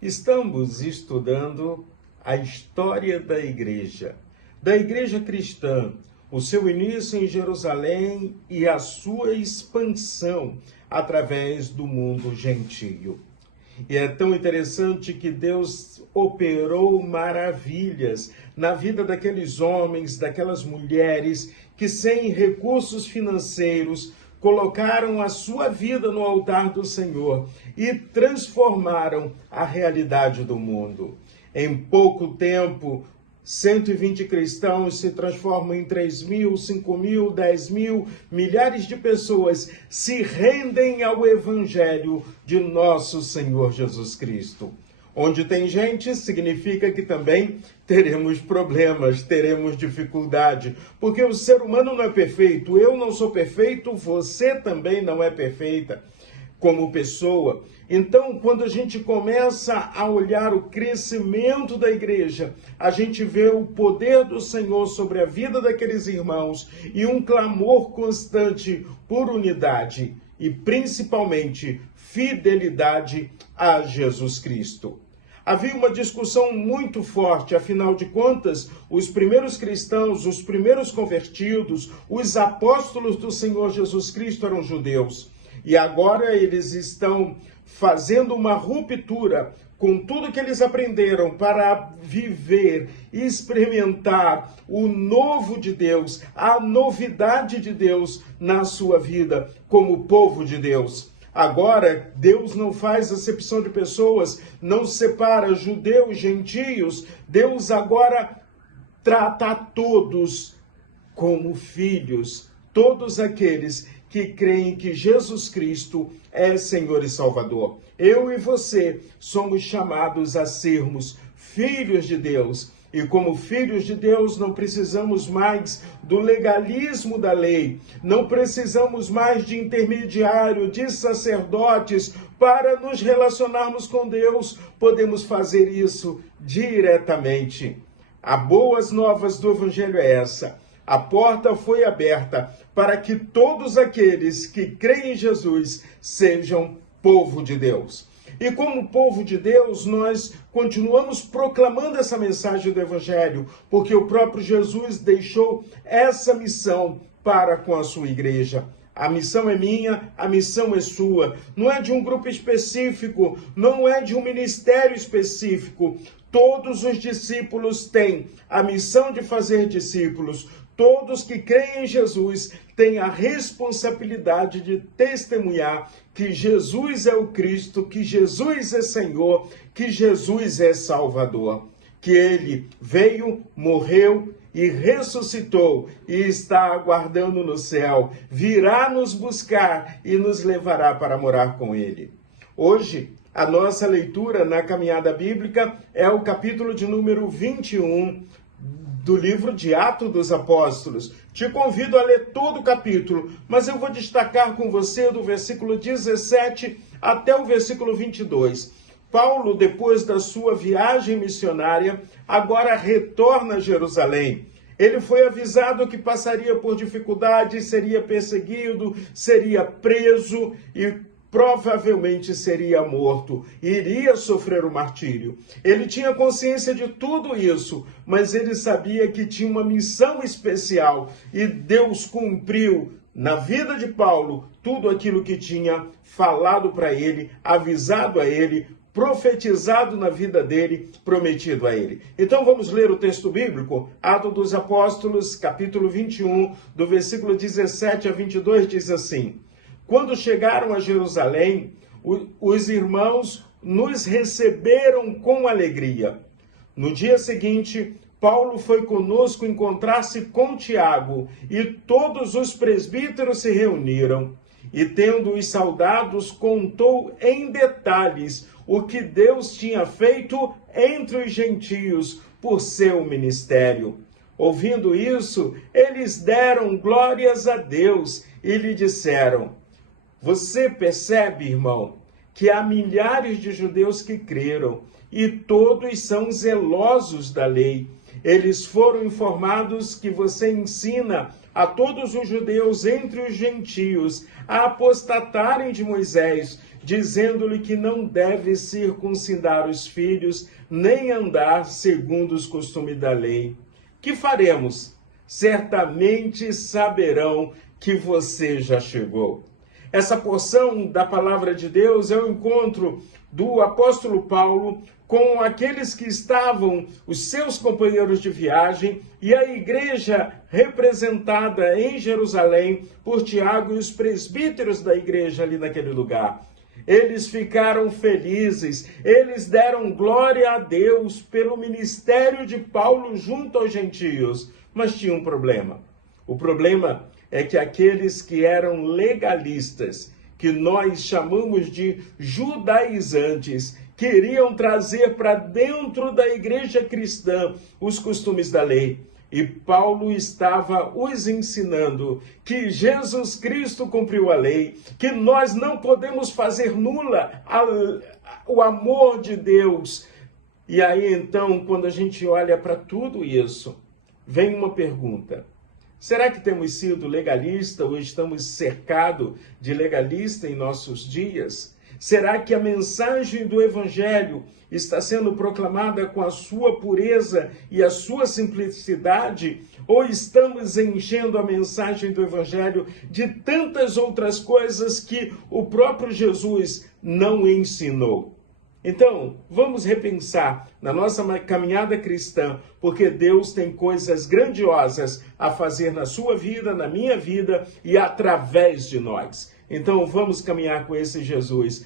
Estamos estudando a história da igreja cristã, o seu início em Jerusalém e a sua expansão através do mundo gentio. E é tão interessante que Deus operou maravilhas na vida daqueles homens, daquelas mulheres que sem recursos financeiros colocaram a sua vida no altar do Senhor e transformaram a realidade do mundo. Em pouco tempo, 120 cristãos se transformam em 3.000, 5.000, 10.000, milhares de pessoas se rendem ao Evangelho de nosso Senhor Jesus Cristo. Onde tem gente, significa que também teremos problemas, teremos dificuldade, porque o ser humano não é perfeito, eu não sou perfeito, você também não é perfeita como pessoa. Então, quando a gente começa a olhar o crescimento da igreja, a gente vê o poder do Senhor sobre a vida daqueles irmãos e um clamor constante por unidade e, principalmente, fidelidade a Jesus Cristo. Havia uma discussão muito forte, afinal de contas, os primeiros cristãos, os primeiros convertidos, os apóstolos do Senhor Jesus Cristo eram judeus. E agora eles estão fazendo uma ruptura com tudo que eles aprenderam para viver e experimentar o novo de Deus, a novidade de Deus na sua vida como povo de Deus. Agora, Deus não faz acepção de pessoas, não separa judeus, gentios. Deus agora trata a todos como filhos, todos aqueles que creem que Jesus Cristo é Senhor e Salvador. Eu e você somos chamados a sermos filhos de Deus. E como filhos de Deus, não precisamos mais do legalismo da lei, não precisamos mais de intermediário, de sacerdotes para nos relacionarmos com Deus. Podemos fazer isso diretamente. A boas novas do Evangelho é essa. A porta foi aberta para que todos aqueles que creem em Jesus sejam povo de Deus. E como povo de Deus, nós continuamos proclamando essa mensagem do Evangelho, porque o próprio Jesus deixou essa missão para com a sua igreja. A missão é minha, a missão é sua. Não é de um grupo específico, não é de um ministério específico. Todos os discípulos têm a missão de fazer discípulos. Todos que creem em Jesus têm a responsabilidade de testemunhar que Jesus é o Cristo, que Jesus é Senhor, que Jesus é Salvador, que Ele veio, morreu e ressuscitou e está aguardando no céu, virá nos buscar e nos levará para morar com Ele. Hoje, a nossa leitura na caminhada bíblica é o capítulo de número 21, do livro de Atos dos Apóstolos. Te convido a ler todo o capítulo, mas eu vou destacar com você do versículo 17 até o versículo 22. Paulo, depois da sua viagem missionária, agora retorna a Jerusalém. Ele foi avisado que passaria por dificuldades, seria perseguido, seria preso e provavelmente seria morto, iria sofrer o martírio. Ele tinha consciência de tudo isso, mas ele sabia que tinha uma missão especial e Deus cumpriu na vida de Paulo tudo aquilo que tinha falado para ele, avisado a ele, profetizado na vida dele, prometido a ele. Então vamos ler o texto bíblico, Atos dos Apóstolos, capítulo 21, do versículo 17 a 22, diz assim: Quando chegaram a Jerusalém, os irmãos nos receberam com alegria. No dia seguinte, Paulo foi conosco encontrar-se com Tiago, e todos os presbíteros se reuniram. E tendo os saudados, contou em detalhes o que Deus tinha feito entre os gentios por seu ministério. Ouvindo isso, eles deram glórias a Deus e lhe disseram: Você percebe, irmão, que há milhares de judeus que creram e todos são zelosos da lei. Eles foram informados que você ensina a todos os judeus entre os gentios a apostatarem de Moisés, dizendo-lhe que não deve circuncidar os filhos, nem andar segundo os costumes da lei. Que faremos? Certamente saberão que você já chegou. Essa porção da palavra de Deus é o encontro do apóstolo Paulo com aqueles que estavam, os seus companheiros de viagem, e a igreja representada em Jerusalém por Tiago e os presbíteros da igreja ali naquele lugar. Eles ficaram felizes, eles deram glória a Deus pelo ministério de Paulo junto aos gentios, mas tinha um problema. O problema é que aqueles que eram legalistas, que nós chamamos de judaizantes, queriam trazer para dentro da igreja cristã os costumes da lei. E Paulo estava os ensinando que Jesus Cristo cumpriu a lei, que nós não podemos fazer nula o amor de Deus. E aí então, quando a gente olha para tudo isso, vem uma pergunta. Será que temos sido legalistas ou estamos cercados de legalistas em nossos dias? Será que a mensagem do Evangelho está sendo proclamada com a sua pureza e a sua simplicidade? Ou estamos enchendo a mensagem do Evangelho de tantas outras coisas que o próprio Jesus não ensinou? Então, vamos repensar na nossa caminhada cristã, porque Deus tem coisas grandiosas a fazer na sua vida, na minha vida e através de nós. Então, vamos caminhar com esse Jesus.